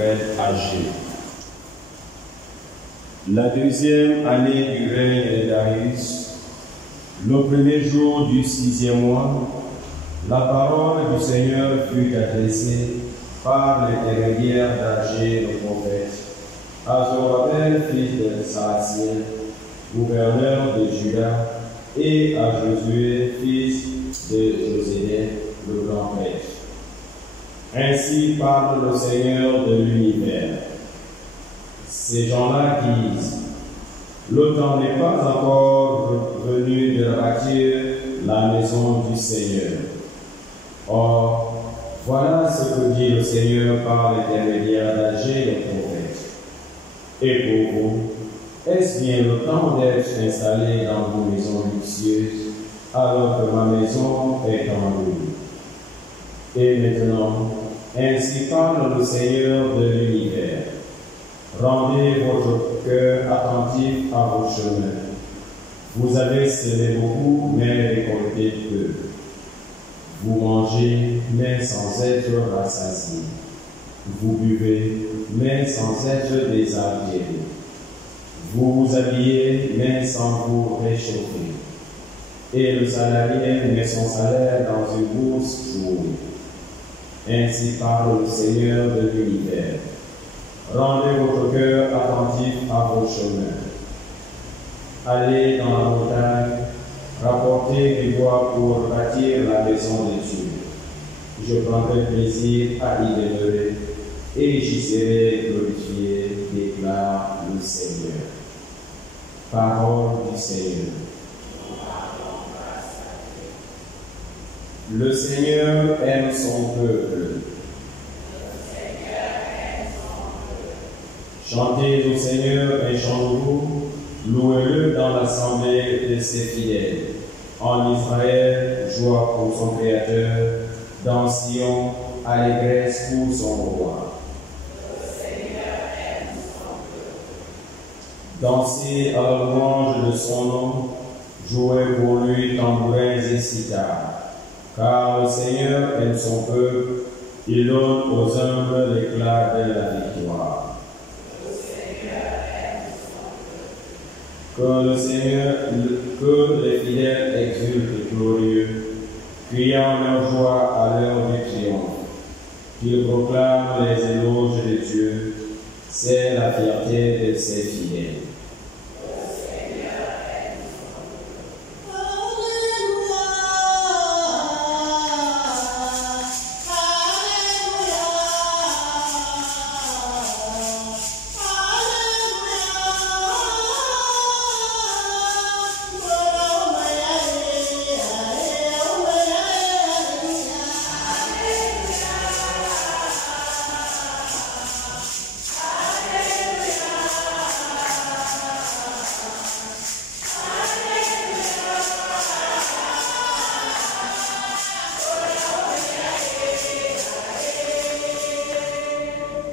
prophète Agé. La deuxième année du règne de Darius, le premier jour du 6e mois, la parole du Seigneur fut adressée par l'intermédiaire d'Agé le prophète à Zorobabel, fils de Salatiel, gouverneur de Juda, et à Josué, fils de Josédek, le grand prêtre. Ainsi parle le Seigneur de l'univers. Ces gens-là disent: le temps n'est pas encore venu de bâtir la maison du Seigneur. Or, voilà ce que dit le Seigneur par l'intermédiaire d'Agé le prophète. Et pour vous, est-ce bien le temps d'être installé dans vos maisons luxueuses, alors que ma maison est en ruine? Et maintenant, ainsi parle le Seigneur de l'univers. Rendez votre cœur attentif à vos chemins. Vous avez semé beaucoup, mais récolté peu. Vous mangez, mais sans être rassasiés. Vous buvez, mais sans être déshabillés. Vous vous habillez, mais sans vous réchauffer. Et le salarié met son salaire dans une bourse trouée. Ainsi parle le Seigneur de l'univers. Rendez votre cœur attentif à vos chemins. Allez dans la montagne, rapportez du bois pour bâtir la maison de Dieu. Je prendrai plaisir à y demeurer, et j'y serai glorifié, déclare le Seigneur. Parole du Seigneur. Le Seigneur aime son peuple. Chantez au Seigneur un chant nouveau, louez-le dans l'assemblée de ses fidèles. En Israël, joie pour son Créateur, dans Sion, allégresse pour son roi. Dansez à la louange de son nom, jouez pour lui tambourins et cithars. Car le Seigneur aime son peuple, il donne aux humbles l'éclat de la victoire. Que les fidèles exultent glorieux, criant leur joie à l'heure du triomphe. Qu'ils proclament les éloges de Dieu, c'est la fierté de ses fidèles.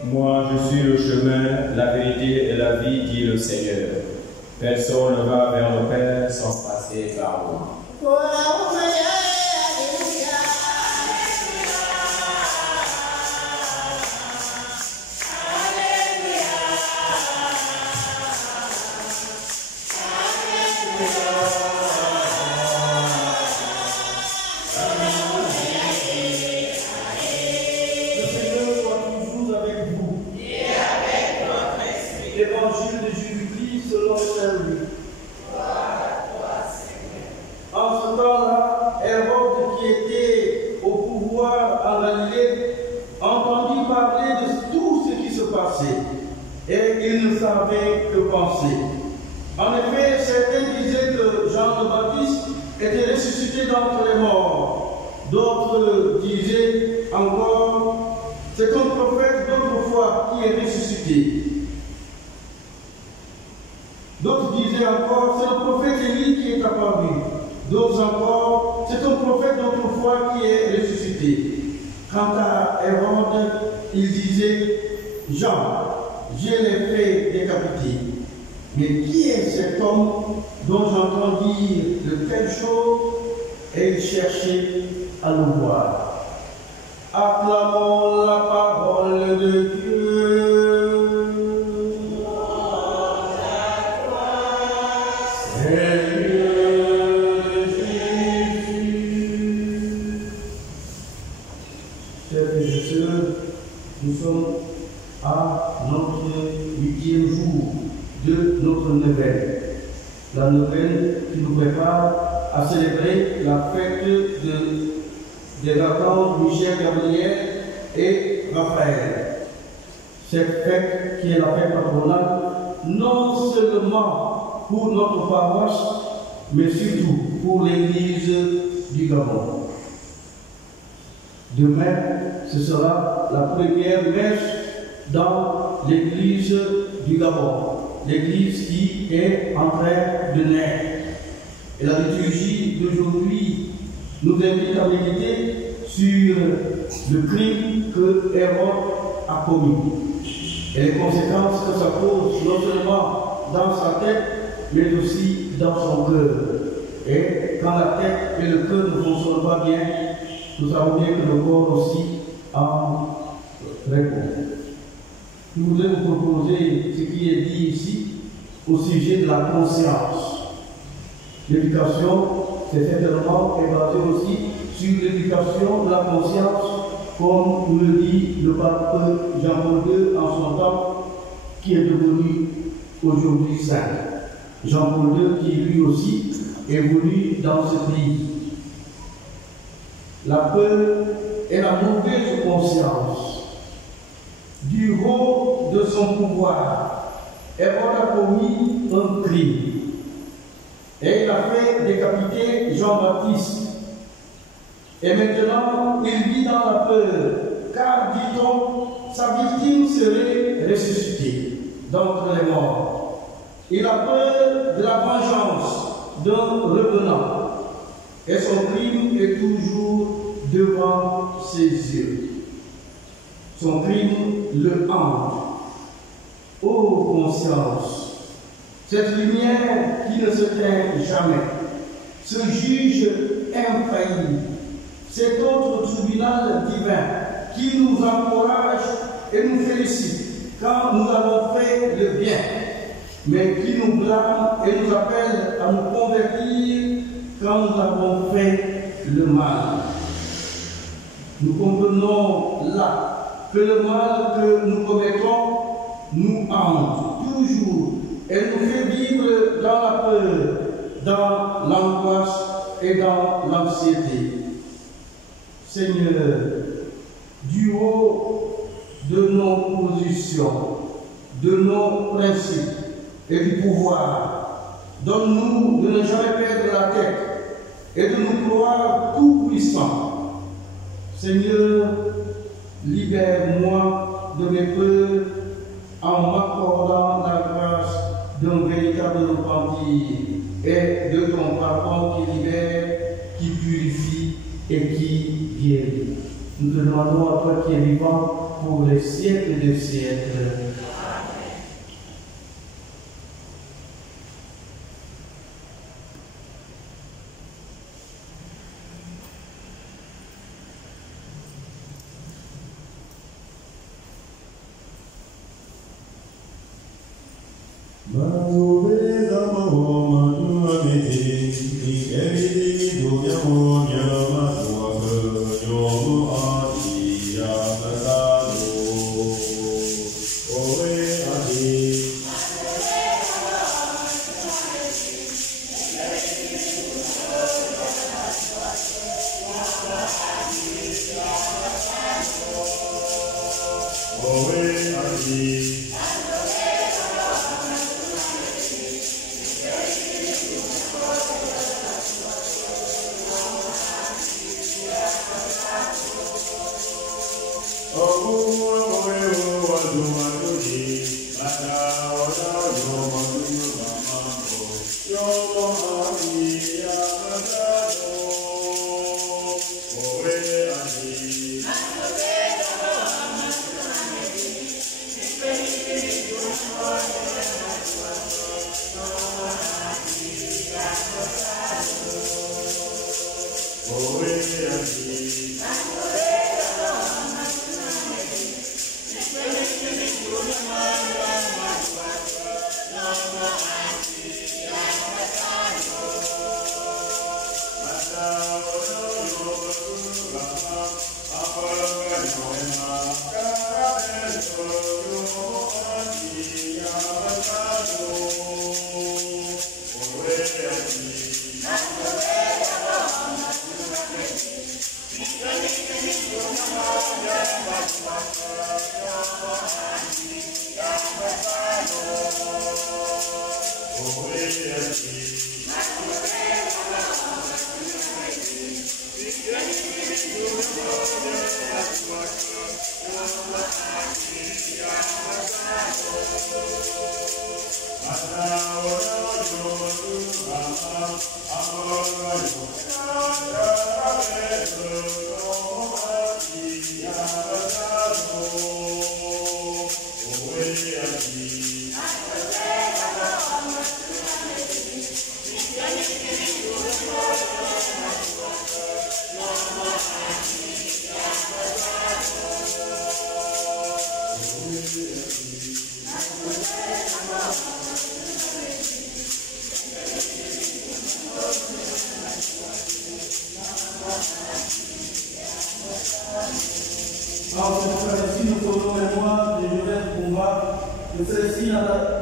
Moi, je suis le chemin, la vérité et la vie, dit le Seigneur. Personne ne va vers le Père sans passer par moi. Évangile de Jésus-Christ selon le Saint-Luc. En ce temps-là, Hérode, qui était au pouvoir en Galilée, entendit parler de tout ce qui se passait, et il ne savait que penser. En effet, certains disaient que Jean le Baptiste était ressuscité d'entre les morts. D'autres disaient encore, c'est un prophète d'autrefois qui est ressuscité. D'autres disaient encore, c'est le prophète Élie qui est apparu. D'autres encore, c'est un prophète d'autrefois qui est ressuscité. Quant à Hérode, il disait, Jean, je l'ai fait décapiter. Mais qui est cet homme dont j'entends dire de telles choses? Et il cherchait à le voir. Acclamons la parole de Dieu. Nous sommes à notre 8e jour de notre neuvaine. La neuvaine qui nous prépare à célébrer la fête des archanges Michel, Gabriel et Raphaël. Cette fête qui est la fête patronale, non seulement pour notre paroisse, mais surtout pour l'Église du Gabon. Demain, ce sera la première messe dans l'Église du Gabon, l'Église qui est en train de naître. Et la liturgie d'aujourd'hui nous invite à méditer sur le crime que Hérode a commis et les conséquences que ça cause non seulement dans sa tête, mais aussi dans son cœur. Et quand la tête et le cœur ne fonctionnent pas bien, nous savons bien que le corps aussi en répond. Je voudrais vous proposer ce qui est dit ici au sujet de la conscience. L'éducation, c'est certainement basé aussi sur l'éducation de la conscience, comme nous le dit le pape Jean-Paul II en son temps, qui est devenu aujourd'hui saint. Jean-Paul II qui lui aussi évolue dans ce pays. La peur est la mauvaise conscience du haut de son pouvoir. Hérode a commis un crime et il a fait décapiter Jean-Baptiste. Et maintenant, il vit dans la peur, car, dit-on, sa victime serait ressuscitée d'entre les morts. Il a peur de la vengeance d'un revenant, et son crime est toujours devant ses yeux. Son crime le hante. Ô conscience, cette lumière qui ne s'éteint jamais, ce juge infaillible, cet autre tribunal divin qui nous encourage et nous félicite quand nous avons fait le bien, mais qui nous blâme et nous appelle à nous convertir quand nous avons fait le mal. Nous comprenons là que le mal que nous commettons nous hante toujours et nous fait vivre dans la peur, dans l'angoisse et dans l'anxiété. Seigneur, du haut de nos positions, de nos principes et du pouvoir, donne-nous de ne jamais perdre la tête et de nous croire tout puissants. Seigneur, libère-moi de mes peurs en m'accordant la grâce d'un véritable repentir et de ton pardon qui libère, qui purifie et qui guérit. Nous te demandons à toi qui es vivant pour les siècles des siècles.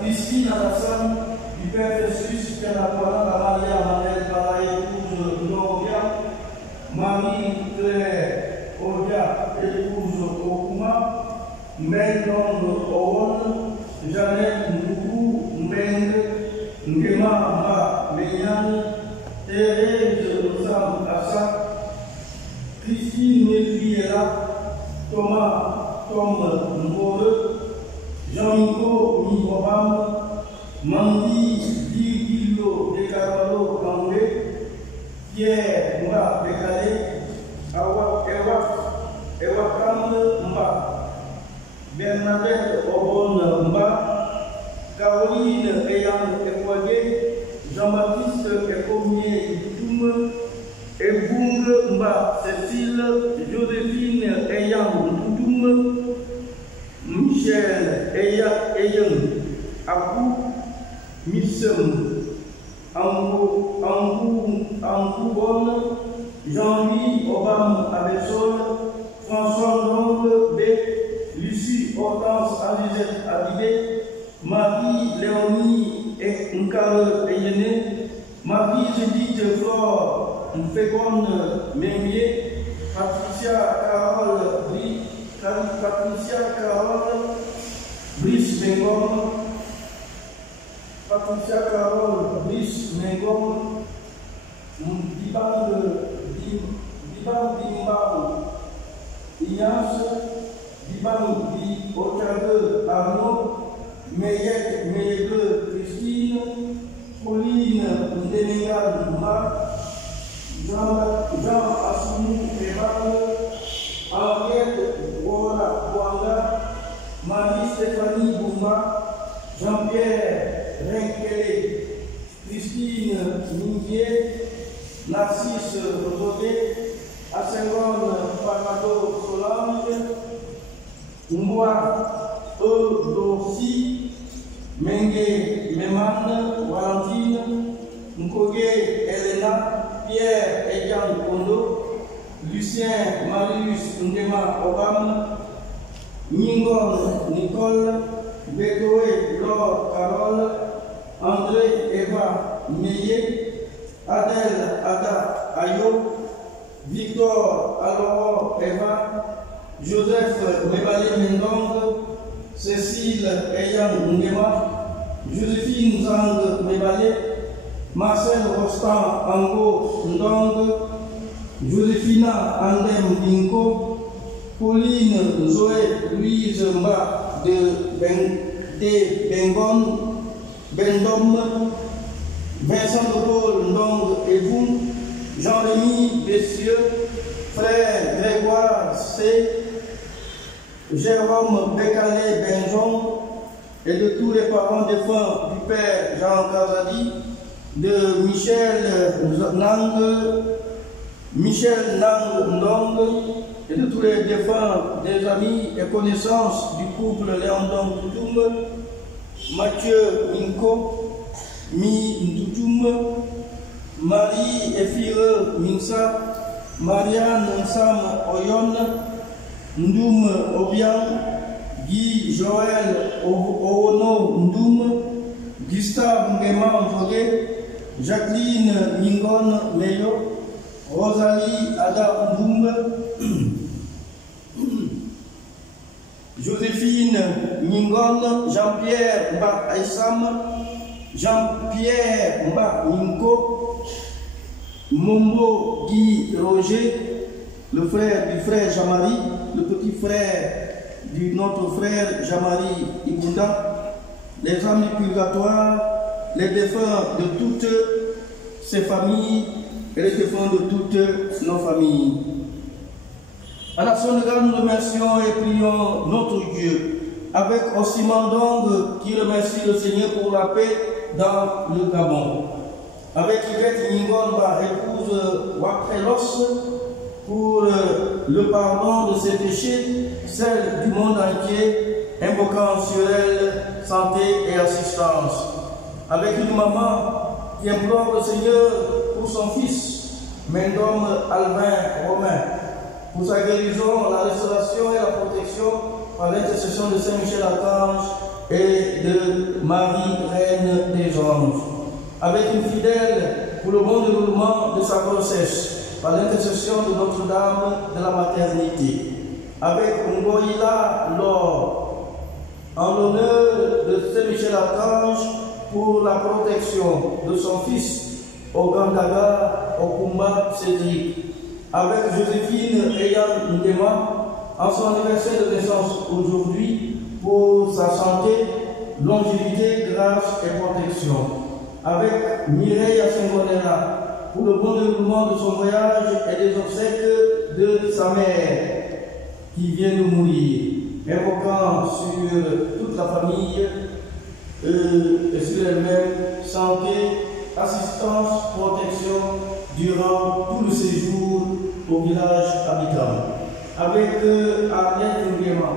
Christine Alassane, du Père Festus, Père Napoléon, Maria Manel, par la épouse Norovia, Marie-Claire Odia, épouse Okuma, Mendon Owon, Jeannette Ndoukou, Mbeng, Ngema Mba Menyan, Thérèse Ozam Assa, Christine Nelviera, Thomas Tom Mbore, Jean-Nico Mibobam, Mandi Digilo Dekabalo Kangwe, Pierre Mba Bekale, Ewa Kamle Mba, Bernadette Obon Mba, Caroline Eyang Ekwage, Jean-Baptiste Ekomier Toum, Ebung Mba Cécile, Joséphine Eyang Toutoum, Michel Eyang Abou, Missem Angou Bon, Jean-Louis Obam Abessol, François Longue B, Lucie Hortense Alizette Adibé, Marie-Léonie Nkare Eyene, Marie-Judith Flore Féconde Mémier, Patricia Carole Brice Mengom, Patricia Carole Brice Mengom, Diban Dimbao, Ignace, Diban Di Ocade Arnaud, Meyette Christine, Pauline Ndenegal Marc, Jean Assoumou Eval, Henriette Wanga, Marie-Stéphanie Boumba, Jean-Pierre Renkele, Christine Mingier, Narcisse Rosodet, Asengone Pamado Solange, Mboa Eudorsi, Mengue Memane, Valentine, Nkoge Elena, Pierre Eyan Kondo, Lucien Marius Ndema Obama, Ningon Nicole, Begoé Laure Carole, André Eva Meillet, Adèle Ada Ayo, Victor Aloro Eva, Joseph Mebalé Mendong, Cécile Eyan Ndema, Joséphine Zang Mebalé, Marcel Rostand Ango Ndong, Joséphina Andem Binko, Pauline Zoé Louise Mba de Bengon, Bendom, Vincent de Paul Ndong Evoum, Jean-Rémy Bessieux, Frère Grégoire C, Jérôme Bécalé Benjon, et de tous les parents défunts du Père Jean Kazadi, de Michel Nang Ndong, et de tous les défunts, des amis et connaissances du couple Léondong Toutoum, Mathieu Minko, Mi Toutoum, Marie Efire Minsa, Marianne Nsam Oyon, Ndoum Obiang, Guy Joël Owono Ndoum, Gustave Ngema Mvogue, Jacqueline Ningon Meyo, Rosalie Ada Ndoum, Joséphine Ningon, Jean-Pierre Mba Aïssam, Jean-Pierre Mba Ninko, Mombo Guy Roger, le frère du frère Jamari, le petit frère de notre frère Jamari Ibunda, les âmes du purgatoire, les défunts de toutes ces familles et les défunts de toutes nos familles. À la son égard, nous remercions et prions notre Dieu, avec aussi Mandong qui remercie le Seigneur pour la paix dans le Gabon, avec Yvette Ningomba, épouse Wakrelos, pour le pardon de ses péchés, celle du monde entier, invoquant sur elle santé et assistance. Avec une maman qui implore le Seigneur pour son fils, Mendom Alvin Romain, pour sa guérison, la restauration et la protection par l'intercession de Saint Michel Archange et de Marie, Reine des Anges. Avec une fidèle pour le bon déroulement de sa grossesse, par l'intercession de Notre-Dame de la Maternité. Avec Ngoïla Laure, en l'honneur de Saint Michel Archange pour la protection de son fils, Ogandaga Okumba Cédric. Avec Joséphine Eyan Ndema, en son anniversaire de naissance aujourd'hui, pour sa santé, longévité, grâce et protection. Avec Mireille Sengonera, pour le bon déroulement de son voyage et des obsèques de sa mère, qui vient de mourir, invoquant sur toute la famille et sur elle-même santé, assistance, protection durant tout le séjour au village habitant. Avec Arlette Nguema,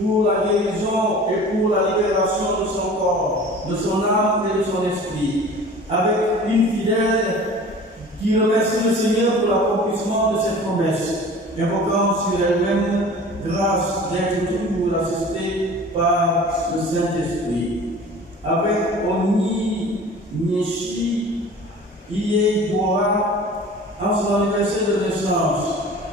pour la guérison et pour la libération de son corps, de son âme et de son esprit. Avec une fidèle qui remercie le Seigneur pour l'accomplissement de ses promesses, invoquant sur elle-même grâce d'être toujours assistée par le Saint-Esprit. Avec Oni Nieshi Iye-Boa, en son anniversaire de naissance,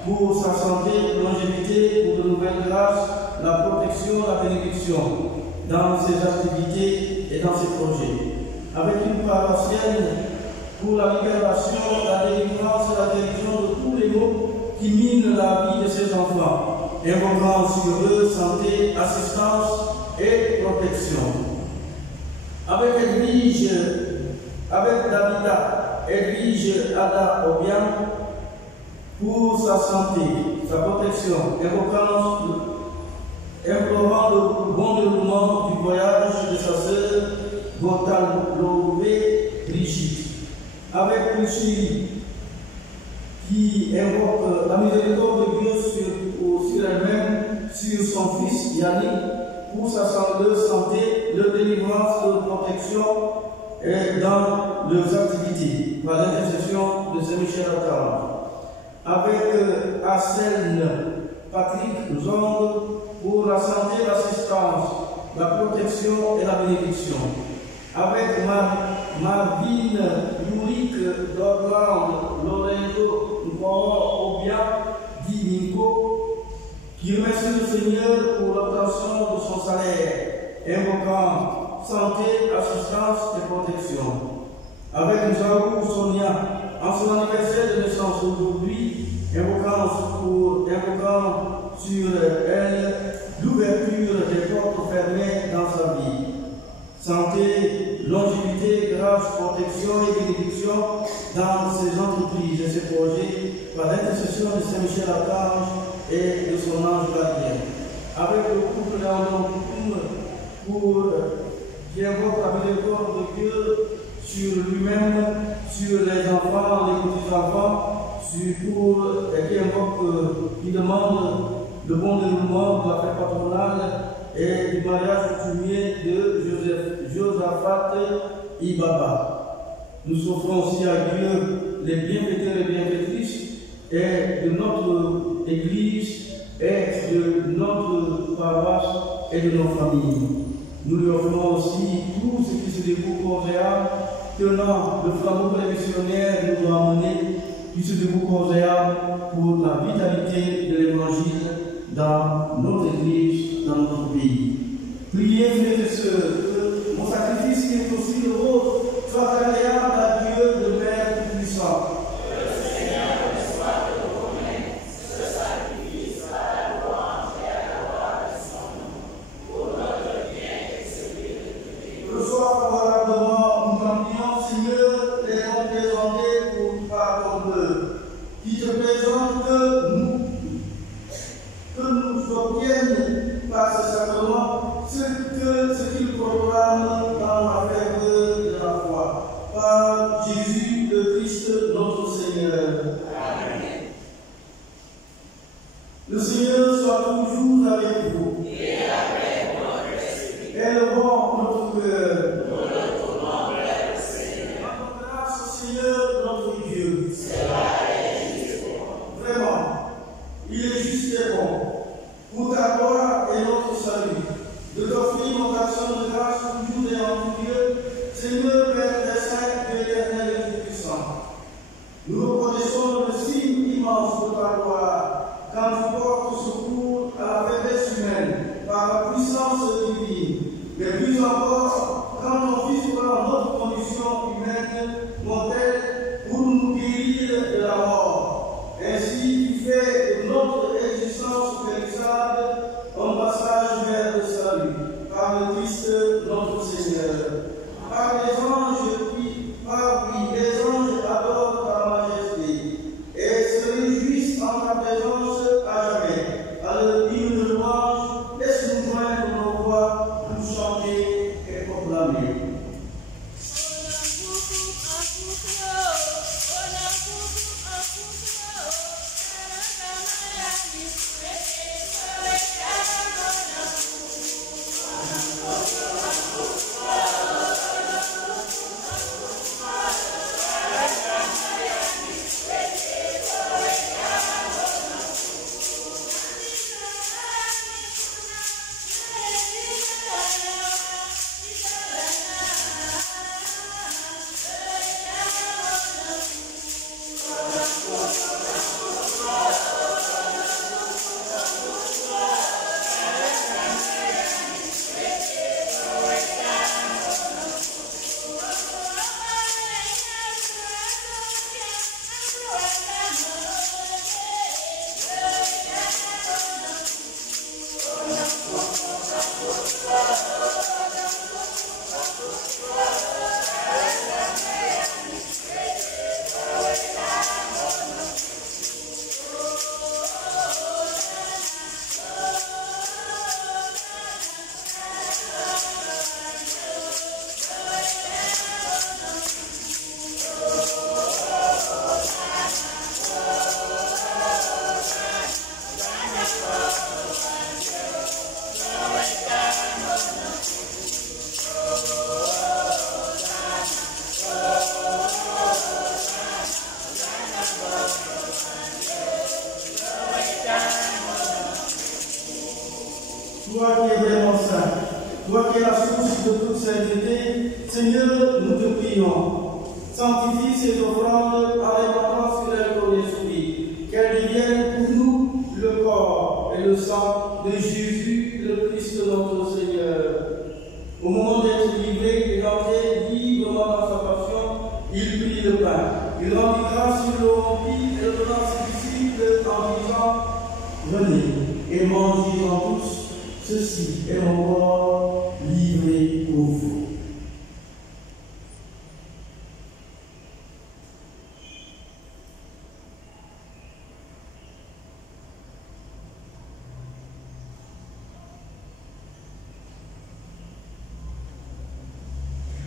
pour sa santé, longévité, pour de nouvelles grâces, la protection, la bénédiction dans ses activités et dans ses projets. Avec une paroissienne pour la libération, la délivrance et la guérison de tous les maux qui minent la vie de ses enfants, invoquant sur eux santé, assistance et protection. Avec Edwige, avec Davida, Edwige Ada Obian, pour sa santé, sa protection, implorant le bon déroulement du voyage de sa sœur Gotalové Brigitte. Avec Lucie, qui invoque la miséricorde de Dieu sur elle-même, sur son fils Yannick, pour sa santé, leur délivrance, leur protection et dans leurs activités, par l'intercession de Saint-Michel Archange. Avec Arsène Patrick Zong, pour la santé, l'assistance, la protection et la bénédiction. Avec Marvin Yurik d'Orlande, Lorenzo Obia Diminko, qui remercie le Seigneur pour l'obtention de son salaire, invoquant santé, assistance et protection. Avec Nzaou Sonia, en son anniversaire de naissance aujourd'hui, invoquant sur elle l'ouverture des portes fermées dans sa vie. Santé, longévité, grâce, protection et bénédiction dans ses entreprises et ses projets par l'intercession de Saint-Michel Archange et de son ange gardien. Avec le couple Léandon pour qui invoque la miséricorde de Dieu sur lui-même, sur les enfants, les petits-enfants, qui demande le bon déroulement de la fête patronale et du mariage coutumier de Josaphat Ibaba. Nous offrons aussi à Dieu les bienfaiteurs et bienfaitrices et de notre Église est de notre paroisse et de nos familles. Nous lui offrons aussi tout ce qui se déroule corps et âme, tenant le flambeau que les missionnaires nous ont amené, qui se déroule corps et âme pour la vitalité de l'Évangile dans notre Église, dans notre pays. Priez, frères et sœurs, que mon sacrifice qui est aussi le vôtre soit agréable à Dieu, le Père Tout-Puissant. Le Seigneur soit toujours avec vous. Et avec votre esprit. Élevons notre cœur. Nous le tournons vers le Seigneur. Rendons grâce au Seigneur notre Dieu. Cela est juste et bon. Vraiment, il est juste et bon. Pour ta gloire et notre salut. De t'offrir notre action de grâce toujours et en tout lieu, Seigneur Père des saints, Dieu éternel et tout-puissant. Nous reconnaissons le signe immense de ta gloire. Quand tu portes secours à la faiblesse humaine par la puissance divine, mais plus encore, quand ton Fils prend notre condition humaine mortelle pour nous guérir de la mort. Ainsi, tu fais de notre existence périssable un passage vers le salut, par le Christ notre Seigneur. Par les anges adorent ta majesté et se réjouissent en ta présence à jamais. À leur hymne de louange, laisse-nous joindre nos voix pour chanter et proclamer. Toi qui es vraiment saint, toi qui es la source de toute sainteté, Seigneur, nous te prions. Sanctifie ces offrandes en répandant sur elles ton esprit, qu'elles deviennent pour nous le corps et le sang de Jésus, le Christ notre Seigneur. Au moment d'être livré et d'entrer librement dans sa passion, il prit le pain. Il rendit grâce sur le rompit et le donna à ses disciples en disant: venez et mangez-en tous. Ceci est mon corps livré pour vous.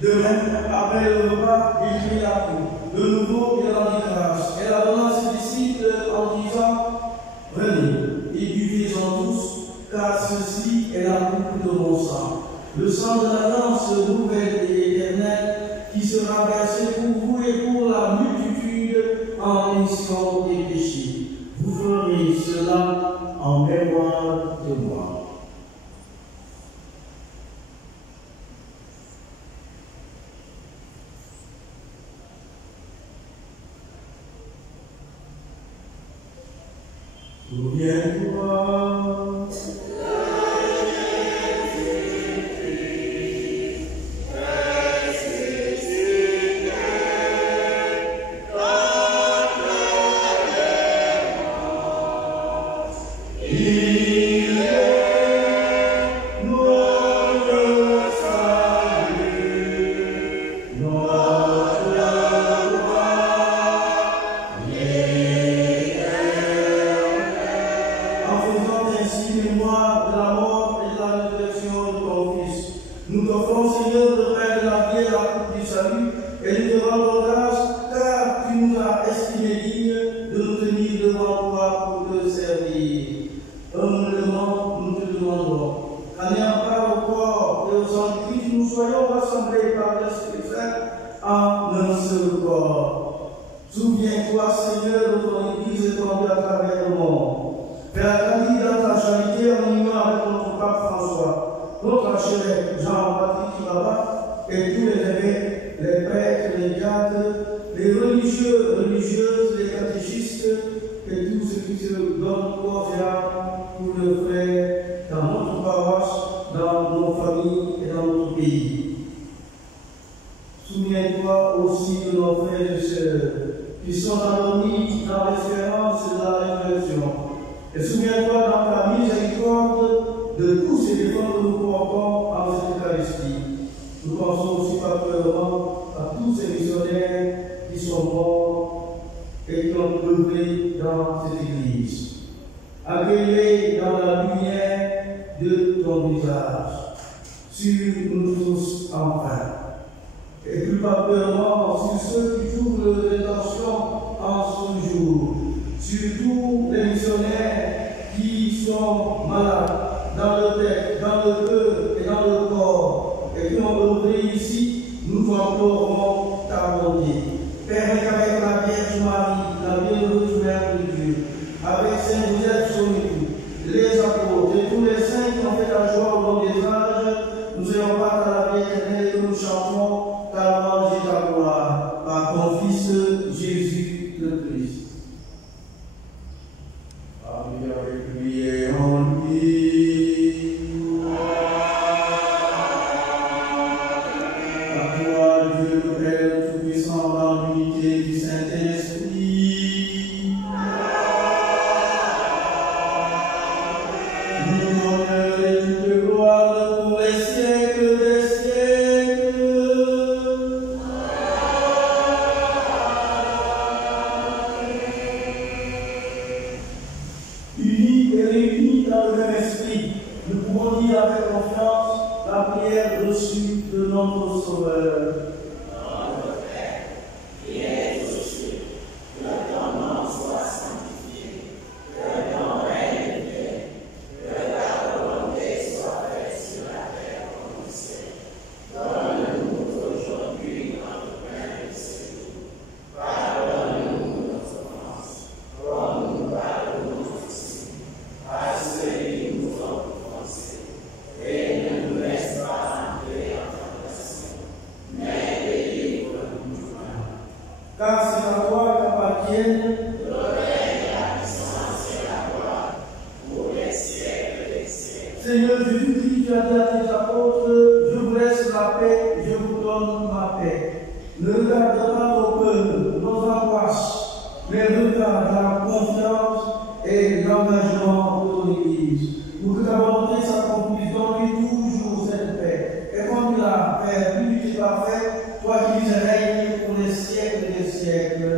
Demain, après le repas, il prit la coupe. De nouveau, il rendit grâce. Et la donna à ses disciples en disant: venez et buvez-en tous, car ceci est la coupe de mon sang, le sang de l'alliance nouvelle et éternelle, qui sera versé pour vous et pour la multitude en rémission des péchés. Vous ferez cela en mémoire Souviens-toi. Souviens-toi, Seigneur, de ton Église étendue à travers le monde. Fais accueillir dans ta charité en union avec notre pape François, notre archevêque Jean-Patrick Baba et tous les évêques, les prêtres, les diacres, les religieux, religieuses, les catéchistes et tous ceux qui se donnent corps et âme pour le faire dans notre paroisse, dans nos familles et dans notre pays. Souviens-toi aussi de nos frères et sœurs qui sont endormis dans l'espérance de la résurrection. Et souviens-toi dans ta miséricorde de tous ces défauts que nous portons en cette Eucharistie. Nous pensons aussi particulièrement à tous ces missionnaires qui sont morts et qui ont œuvré dans cette Église. Accueille-les dans la lumière de ton visage, sur nous tous enfin. Et plus particulièrement sur ceux qui trouvent rédemption en ce jour, surtout les missionnaires qui sont malades dans le tête, dans le cœur et dans le corps, et qui ont œuvré ici, nous implorons ta bonté. Père, avec la Vierge Marie, la bienheureuse Mère de Dieu, avec Saint Joseph son époux, les apôtres et tous les saints qui ont fait la joie au long des âges, nous ayons pas à la vie éternelle que nous chantons ta louange et ta gloire par ton Fils Jésus le Christ. Amen avec lui et en lui. À toi, Dieu le Père Tout-Puissant, dans l'unité du Saint-Esprit. Nous honneur et toute gloire pour les siècles des siècles. Unis et réunis dans le même esprit, nous pouvons dire avec confiance la prière reçue de notre Sauveur. Notre Père, qui es aux cieux, que ton nom soit sanctifié, que ton règne vienne, que ta volonté soit faite sur la terre comme au ciel. Donne-nous aujourd'hui notre pain de ce jour. Pardonne-nous nos offenses, comme nous pardonnons aussi à ceux qui nous ont offensés. Et ne nous laisse pas entrer en tentation, mais délivre-nous du mal. Car c'est à toi qu'appartiennent L'oreille, la puissance et la gloire, pour les siècles des siècles. Seigneur Jésus-Christ, tu as dit à tes apôtres, je vous laisse la paix, je vous donne ma paix. Ne regarde pas nos peurs, nos angoisses, mais regarde la confiance et l'engagement de ton Église. Pour que ta volonté s'accomplisse, donne-lui toujours cette paix. Et comme tu l'as fait, plus tu es parfait, toi qui vis et règnes pour les siècles des siècles.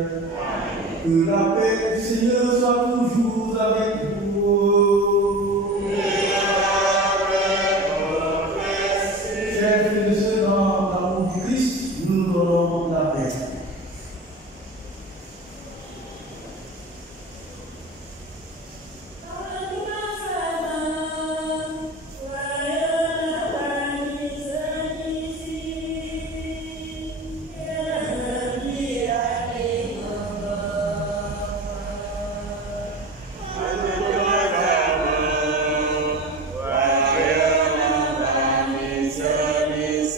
Que la paix du Seigneur soit toujours avec vous. Chers frères et sœurs, dans l'amour du Christ, nous nous donnons la paix. Miseris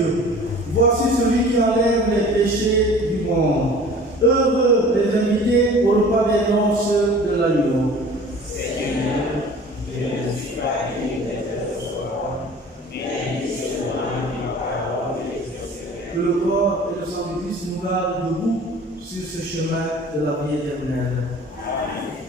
Dieu. Voici celui qui enlève les péchés du monde. Heureux les invités au repas des noces de l'agneau. Seigneur, je ne suis pas digne de te recevoir, mais dis seulement une parole et je serai. Que le corps et le sang du Christ nous gardent debout sur ce chemin de la vie éternelle. Amen.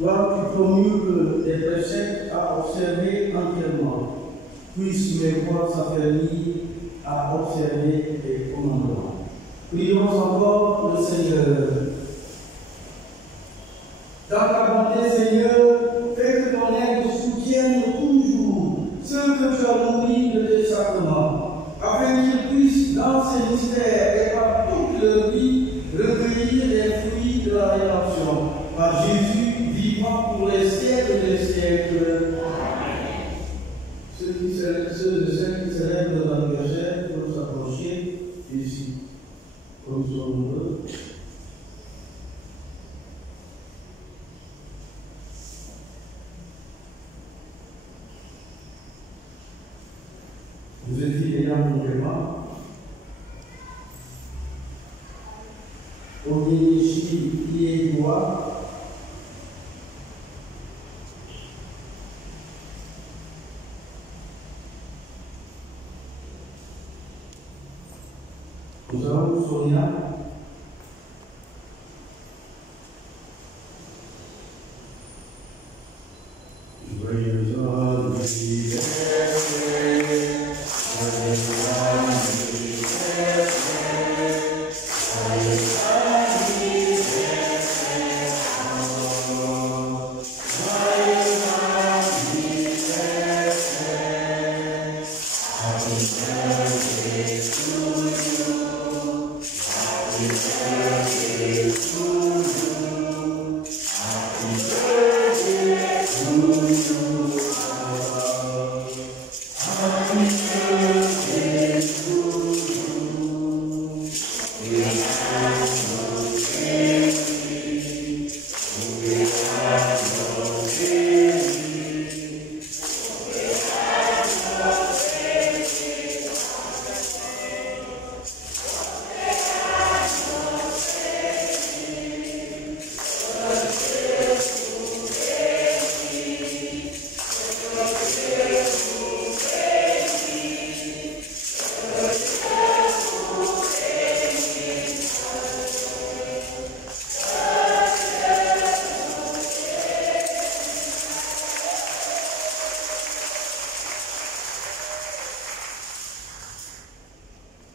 Toi qui promulgues des préceptes à observer entièrement, puisse mes voix s'affermir à observer tes commandements. Prions encore le Seigneur. Dans ta bonté, Seigneur, fais que ton aide soutienne toujours ceux que tu as nourris de tes sacrements, afin qu'ils puissent, dans ces mystères et par toute leur vie, recueillir les fruits de la rédemption. Par Jésus, vivant pour les siècles des siècles. Ceux et celles qui célèbrent leur anniversaire peuvent s'approcher ici. Comme nous sommes nombreux. Vous êtes dit ayant mon paiement. Au ministère qui est droit. Nous avons Sonia. Joyeux anniversaire.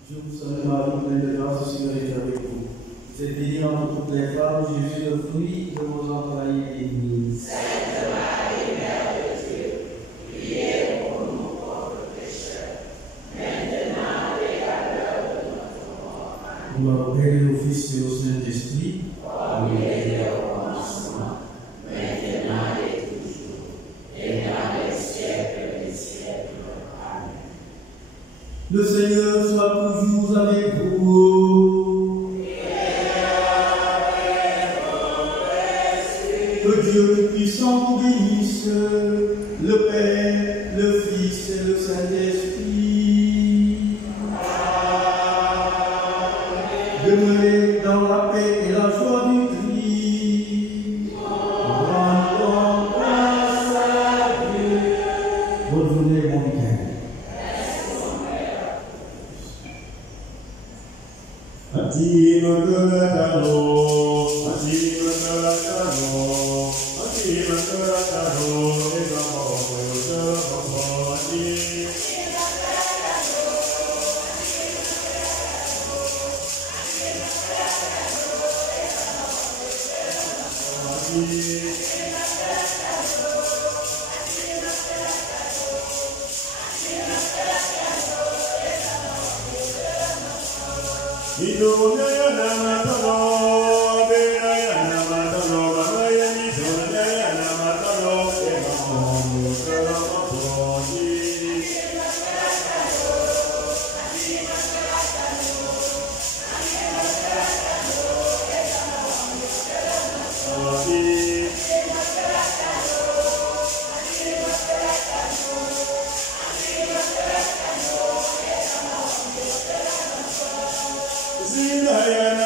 Je vous salue Marie, pleine de grâce, le Seigneur est avec vous. Vous êtes bénie entre toutes les femmes, Jésus, le fruit de vos entrailles, est béni. Sainte Marie, Mère de Dieu, priez pour nous pauvres pécheurs, maintenant et à l'heure de notre mort. Gloire au Père et au Fils et au Saint-Esprit. Comme il était au commencement, maintenant et toujours, et dans les siècles des siècles. Amen. Le Seigneur soit toujours avec vous. Que Dieu Tout-Puissant vous bénisse, le Père, le Fils et le Saint-Esprit. Demeurez dans la paix et la joie du Christ. Rendons grâce à Dieu. Bonne journée, bon week-end. Zindaya